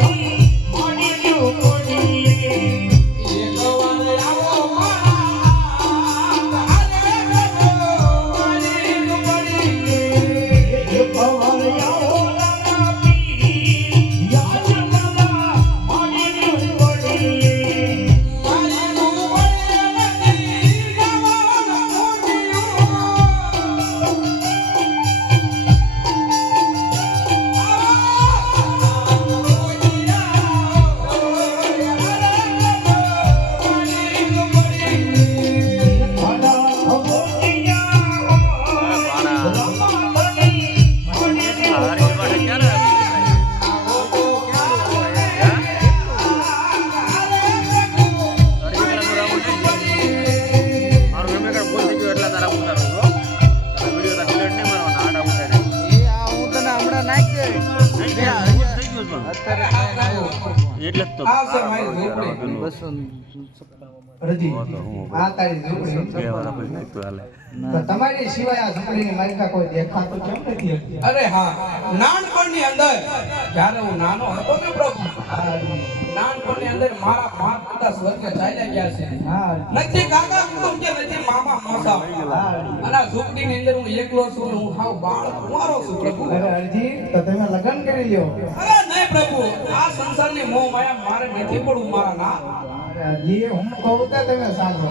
એ હાલે. તો તમારી સિવાય આ ઝૂંપડીની માલિકા કોઈ દેખાતું કેમ નથી અરે હા. નાનપણની અંદર જ્યારે હું નાનો હતો ને પ્રભુ નાનપણની અંદર મારા માતા પિતા સ્વર્ગ ચાલ્યા ગયા છે. નથી કાકા કુટુંબ કે નથી મામા મોસા. અને આ ઝૂંપડીની અંદર હું એકલો છું હું હાવ બાળ કુંવારો છું પ્રભુ. અરે અરજી તો તમે લગ્ન કરી લ્યો. અરે નહીં પ્રભુ. આ સંસારની મોહ માયા મારે નથી પડવું મારા ના અરે અરજી હું કહું તો તમે સાંભળો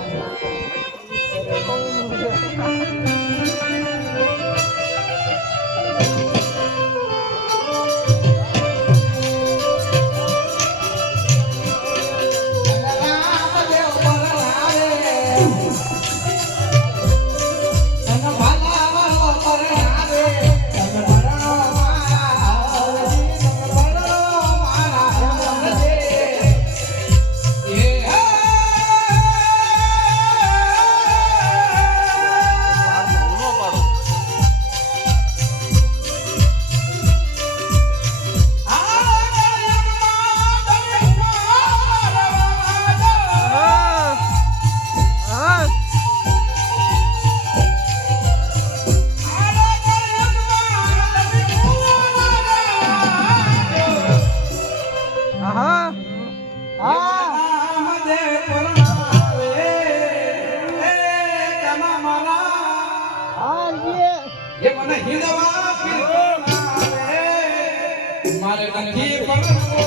મારે નથી પરણવો,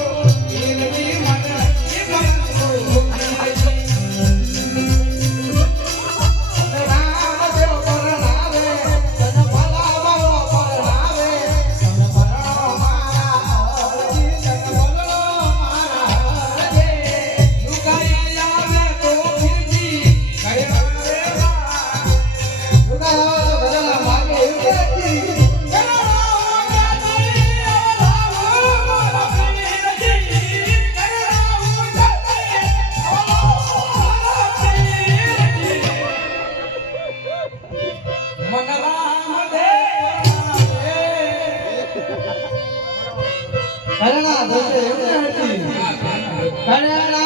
કરણા દોઈ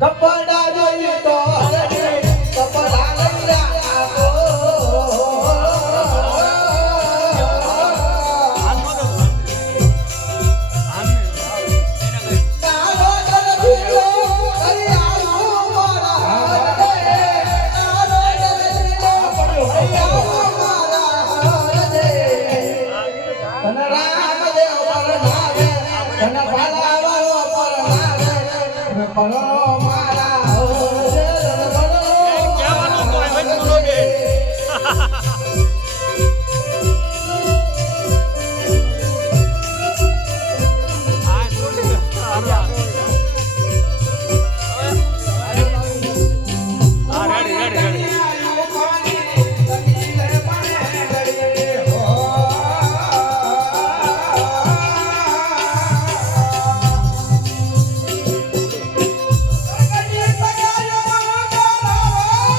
કપડા જોઈએ તો Paloma.